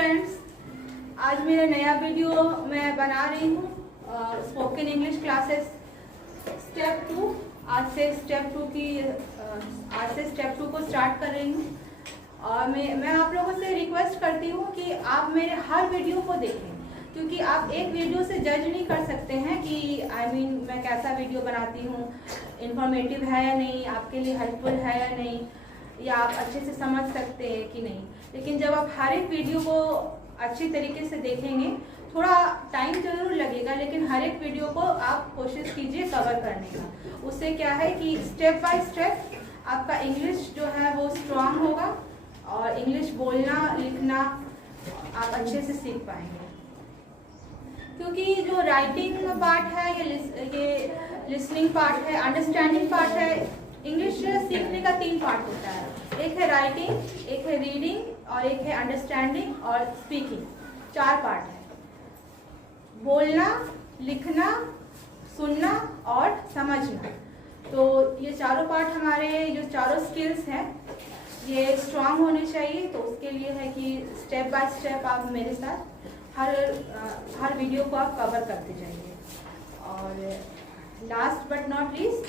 Friends, आज मेरा नया वीडियो मैं बना रही हूँ स्पोकन इंग्लिश क्लासेस स्टेप 2। आज से स्टेप 2 को स्टार्ट कर रही हूँ और मैं आप लोगों से रिक्वेस्ट करती हूँ कि आप मेरे हर वीडियो को देखें, क्योंकि आप एक वीडियो से जज नहीं कर सकते हैं कि मैं कैसा वीडियो बनाती हूँ, इंफॉर्मेटिव है या नहीं, आपके लिए हेल्पफुल है या नहीं, या आप अच्छे से समझ सकते हैं कि नहीं। लेकिन जब आप हर एक वीडियो को अच्छी तरीके से देखेंगे, थोड़ा टाइम ज़रूर लगेगा, लेकिन हर एक वीडियो को आप कोशिश कीजिए कवर करने का। उससे क्या है कि स्टेप बाय स्टेप आपका इंग्लिश जो है वो स्ट्रांग होगा और इंग्लिश बोलना लिखना आप अच्छे से सीख पाएंगे। क्योंकि जो राइटिंग पार्ट है, ये लिसनिंग पार्ट है, अंडरस्टैंडिंग पार्ट है। इंग्लिश सीखने का 3 पार्ट होता है, एक है राइटिंग, एक है रीडिंग और एक है अंडरस्टैंडिंग और स्पीकिंग। 4 पार्ट है, बोलना, लिखना, सुनना और समझना। तो ये चारों पार्ट हमारे जो चारों स्किल्स हैं ये स्ट्रांग होने चाहिए। तो उसके लिए है कि स्टेप बाय स्टेप आप मेरे साथ हर वीडियो को आप कवर करते जाइए। और last but not least,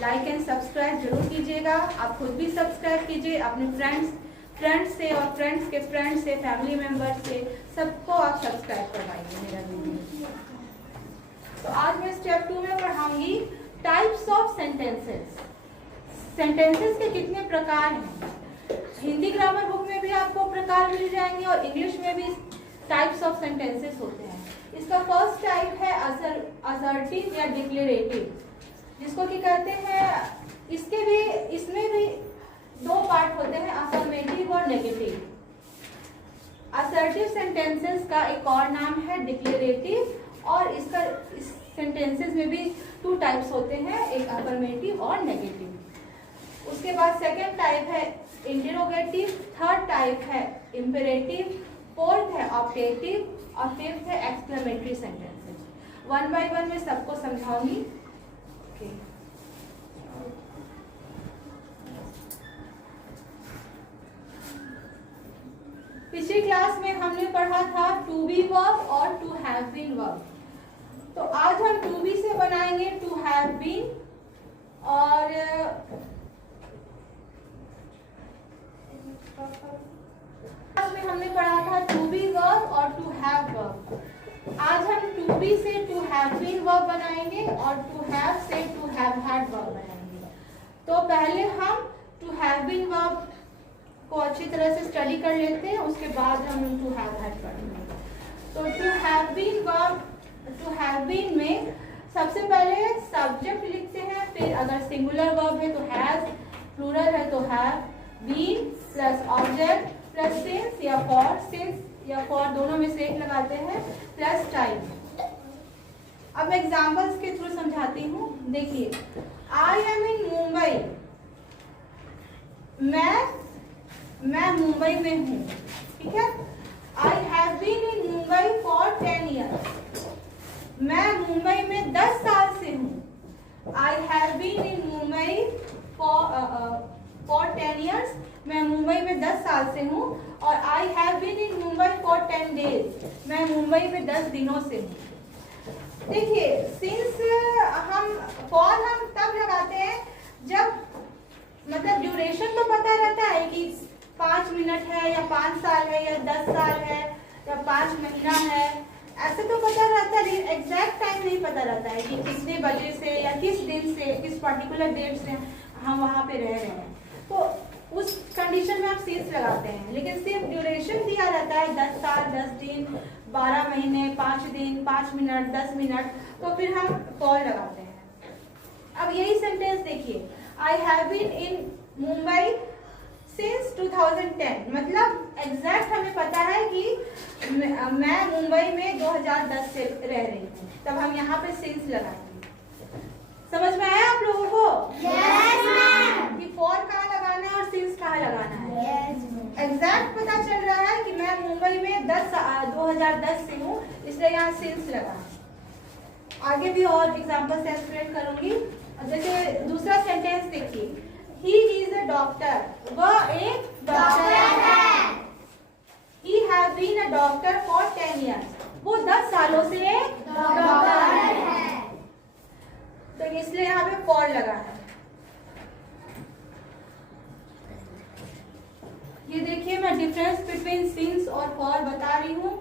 like and subscribe जरूर कीजिएगा। आप खुद भी सब्सक्राइब कीजिए, अपने फ्रेंड्स से और फ्रेंड्स के फ्रेंड्स से, फैमिली मेम्बर्स से, सबको आप सब्सक्राइब करवाइए मेरा वीडियो। तो आज मैं स्टेप 2 में पढ़ाऊंगी टाइप्स ऑफ सेंटेंसेस। सेंटेंसेस के कितने प्रकार हैं। हिंदी ग्रामर बुक में भी आपको प्रकार मिल जाएंगे और इंग्लिश में भी टाइप्स ऑफ सेंटेंसेस होते हैं। इसका फर्स्ट टाइप है असर्टिव या डिक्लेरेटिव, जिसको कि कहते हैं, इसमें भी 2 पार्ट होते हैं, अफर्मेटिव और नेगेटिव। असर्टिव सेंटेंसेस का एक और नाम है डिक्लेरेटिव, और इस सेंटेंसेस में भी 2 टाइप्स होते हैं, एक अफर्मेटिव और नेगेटिव। उसके बाद सेकेंड टाइप है इंटेरोगेटिव, थर्ड टाइप है इम्पेरेटिव, फोर्थ है ऑब्जेक्टिव और फिफ्थ है एक्सक्लेमेटरी सेंटेंसेस। 1 बाय 1 मैं सबको समझाऊंगी। पिछली क्लास में हमने पढ़ा था टू बी वर्ब और टू हैव बीन वर्ब। तो आज हम टू बी से बनाएंगे टू हैव बीन, और क्लास में हमने पढ़ा था टू बी वर्ब और टू हैव वर्ब। आज हम टू बी से टू हैव बीन वर्ब बनाएंगे और टू हैव से टू हैव हैड वर्ब बनाएंगे। तो पहले हम टू हैव बीन वर्ब को अच्छी तरह से स्टडी कर लेते हैं, उसके बाद हम टू हैव हैड पढ़ेंगे। तो to have been verb, to have been में सबसे पहले सब्जेक्ट लिखते हैं, फिर अगर सिंगुलर वर्ब है तो हैज, प्लूरल है तो have, been plus object plus since या फॉर, सिंस या फॉर दोनों में से एक लगाते हैं, प्लस टाइम। अब मैं एग्जांपल्स के थ्रू समझाती हूँ। देखिए, आई एम इन मुंबई, मैं मुंबई में हूँ, ठीक है। I have been in Mumbai for 10 years, मैं मुंबई में 10 साल से हूँ। I have been in Mumbai for 10 years, मैं मुंबई में 10 साल से हूँ। और I have been in Mumbai for 10 days, मैं मुंबई में 10 दिनों से हूँ। देखिए, सिंस फॉर हम तब लगाते हैं जब मतलब ड्यूरेशन तो पता रहता है कि 5 मिनट है या 5 साल है या 10 साल है या 5 महीना है, ऐसे तो पता रहता है, लेकिन एग्जैक्ट टाइम नहीं पता रहता है कि कितने बजे से या किस दिन से, किस पर्टिकुलर डेट से हम वहाँ पे रह रहे हैं। तो उस कंडीशन में आप सिंस लगाते हैं, लेकिन सिर्फ ड्यूरेशन दिया रहता है 10 साल, 10 दिन, 12 महीने, 5 दिन, 5 मिनट, 10 मिनट, तो फिर हम फॉर लगाते हैं। अब यही सेंटेंस देखिए, I have been in Mumbai since 2010, मतलब एग्जैक्ट हमें पता है कि मैं मुंबई में 2010 से रह रही हूँ, तब हम यहाँ पे सिंस लगाएंगे। समझ में आया आप लोगों को? Yes, ma'am. कि फॉर कहाँ लगाना है और सिंस कहाँ लगाना है? Yes, एग्जैक्ट पता चल रहा है कि मैं मुंबई में 2010 से हूँ, इसलिए यहाँ सिंस लगा। आगे भी और एग्जाम्पल से एक्सप्लेन करूंगी। जैसे दूसरा सेंटेंस देखिए, ही इज अ डॉक्टर, वह एक डॉक्टर है। He have been a सालों से डॉक्टर है। तो इसलिए यहाँ पे फॉर लगा है। ये देखिए मैं डिफरेंस बिटवीन सिंस और फॉर बता रही हूँ।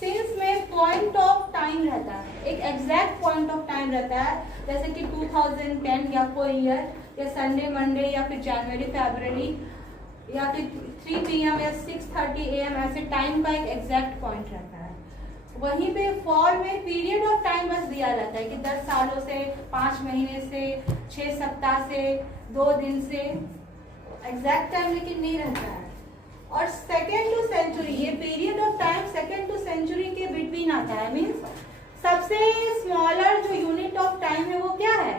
सिंस में पॉइंट ऑफ टाइम रहता है, एक एग्जैक्ट पॉइंट ऑफ टाइम रहता है, जैसे कि 2010 या कोई ईयर या संडे मंडे या फिर जनवरी फरवरी या फिर 3 PM या 6:30 AM, ऐसे टाइम का एक एग्जैक्ट पॉइंट रहता है। वहीं पे फॉर में पीरियड ऑफ टाइम बस दिया रहता है कि 10 सालों से, 5 महीने से, 6 सप्ताह से, 2 दिन से, एग्जैक्ट टाइम लेकिन नहीं रहता है। और सेकेंड टू सेंचुरी, ये period of time second to century के बिटवीन आता है। मीन्स सबसे स्मॉलर जो यूनिट ऑफ टाइम है वो क्या है?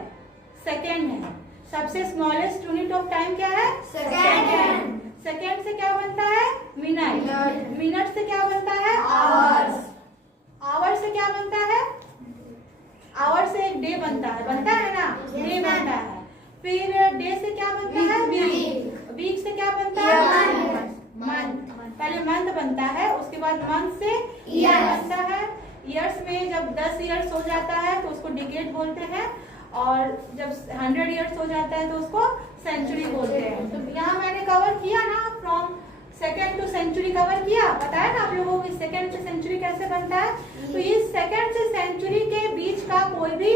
सेकेंड है। सबसे स्मॉलेस्ट यूनिट ऑफ टाइम क्या है? सेकेंड। सेकेंड से क्या बनता है? मिनट। मिनट से क्या बनता है? आवर्स। आवर से क्या बनता है? आवर से एक डे बनता है ना? डे बनता है। फिर डे से क्या बनता है? वीक। वीक से क्या बनता है? मंथ। पहले मंथ बनता है, उसके बाद मंथ से ईयर बनता है। ईयर्स में जब 10 ईयर्स हो जाता है तो उसको डिकेड बोलते हैं, और जब 100 ईयर्स हो जाता है तो उसको सेंचुरी बोलते हैं। तो यहाँ मैंने कवर किया ना, from second to century cover किया। पता है ना आप लोगों को सेकेंड से सेंचुरी कैसे बनता है? तो इस सेकेंड से सेंचुरी के बीच का कोई भी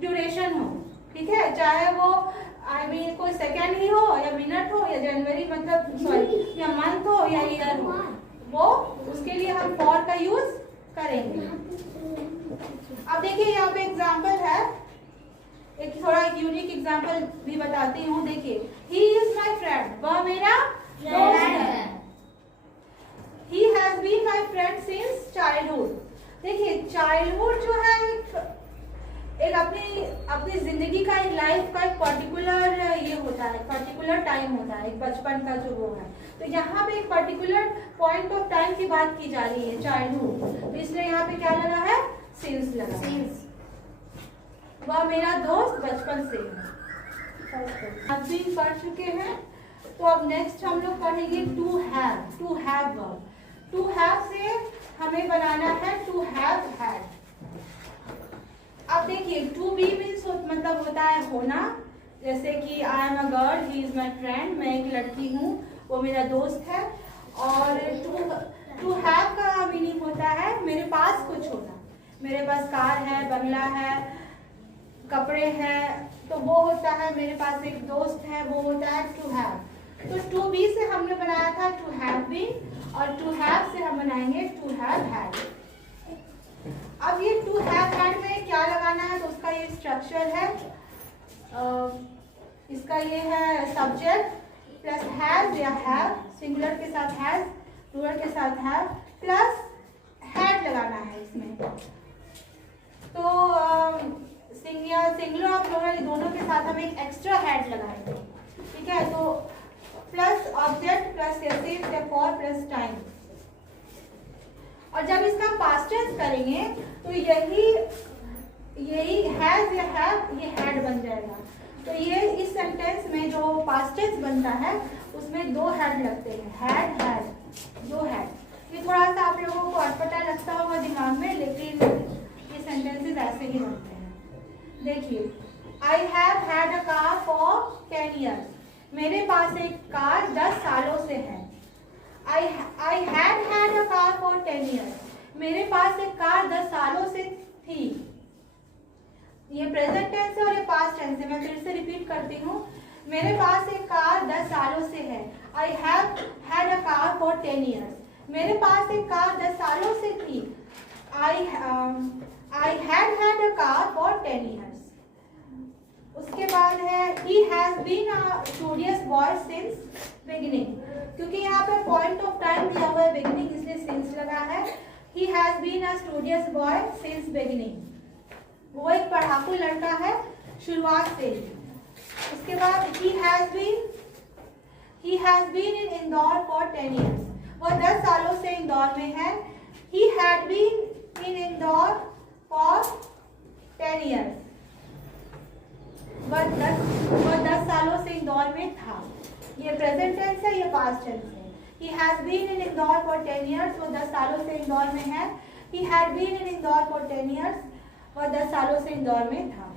ड्यूरेशन हो, ठीक है, चाहे वो कोई सेकेंड ही हो या मिनट हो या जनवरी मतलब सॉरी या मंथ हो या ईयर हो, वो उसके लिए हम फॉर का यूज करेंगे। अब देखिए यहाँ पे एग्जाम्पल है, एक थोड़ा यूनिक एग्जाम्पल भी बताती हूँ। देखिए, ही इज माई फ्रेंड, वह मेरा दोस्त है। He has been my friend since childhood. देखिए चाइल्डहुड जो है एक अपनी जिंदगी का, एक लाइफ का एक पर्टिकुलर ये होता है, पर्टिकुलर टाइम होता है, एक बचपन का जो वो है। तो यहाँ पे एक पर्टिकुलर पॉइंट ऑफ टाइम की बात की जा रही है, चाइल्डहुड। तो इसलिए यहाँ पे क्या लगा है? सिंस लगा। सिंस। वह मेरा दोस्त बचपन से है। अब भी पढ़ चुके हैं, तो अब नेक्स्ट हम लोग पढ़ेंगे to have. To have verb. To have से हमें बनाना है टू हैव हैड। अब देखिए, टू बी मीन्स मतलब होता है होना, जैसे कि I am a girl, he is my friend, मैं एक लड़की हूँ, वो मेरा दोस्त है। और टू हैव का मीनिंग होता है मेरे पास कुछ होना, मेरे पास कार है, बंगला है, कपड़े हैं, तो वो होता है मेरे पास एक दोस्त है, वो होता है टू हैव। तो टू बी से हमने बनाया था टू हैव बीन, और टू हैव से हम बनाएंगे टू हैव हैड। अब ये टू हैव हैड में क्या लगाना है, तो उसका ये स्ट्रक्चर है। इसका ये है सब्जेक्ट प्लस हैज या हैव, सिंगुलर के साथ हैज, प्लूरल के साथ हैव, प्लस हैड लगाना है इसमें। तो सिंगुलर और प्लूरल दोनों के साथ हम एक एक्स्ट्रा हैड लगाएंगे, ठीक है। तो प्लस ऑब्जेक्ट प्लस या सिर्फ या फॉर प्लस टाइम। और जब इसका पास्ट टेंस करेंगे तो यही हैज या हैव ये हैड बन जाएगा। तो ये इस सेंटेंस में जो पास्ट टेंस बनता है उसमें 2 हैड लगते हैं, हैड हैड, 2 हैड। ये थोड़ा सा आप लोगों को अटपटा लगता होगा दिमाग में, लेकिन ये सेंटेंसेस ऐसे ही बनते हैं। देखिए, I have had a car for 10 years। मेरे पास एक कार 10 सालों से है। I had had a car for 10 years। मेरे पास एक कार 10 सालों से थी। ये प्रेजेंट टेंस है और ये पास्ट टेंस है। मैं फिर से रिपीट करती हूँ, मेरे पास एक कार 10 सालों से है। I have had a car for 10 years। मेरे पास एक कार 10 सालों से थी। I had had a car for 10 years। उसके बाद है he has been a studious boy since beginning। क्योंकि यहाँ पे पॉइंट ऑफ टाइम दिया हुआ है बिगिनिंग, इसलिए सिंस लगा है। he has been a studious boy since beginning। वो एक पढ़ाकू लड़का है शुरुआत से ही। उसके बाद he has been in Indore for 10 years। वो 10 सालों से इंदौर में है। he had been in Indore for 10 years। वह 10 सालों से इंदौर में था। ये प्रेजेंट टेंस है, ये पास्ट टेंस है। He has been in Indore for 10 years। वो 10 सालों से इंदौर में है। He had been in Indore for 10 years, वह 10 सालों से इंदौर में था।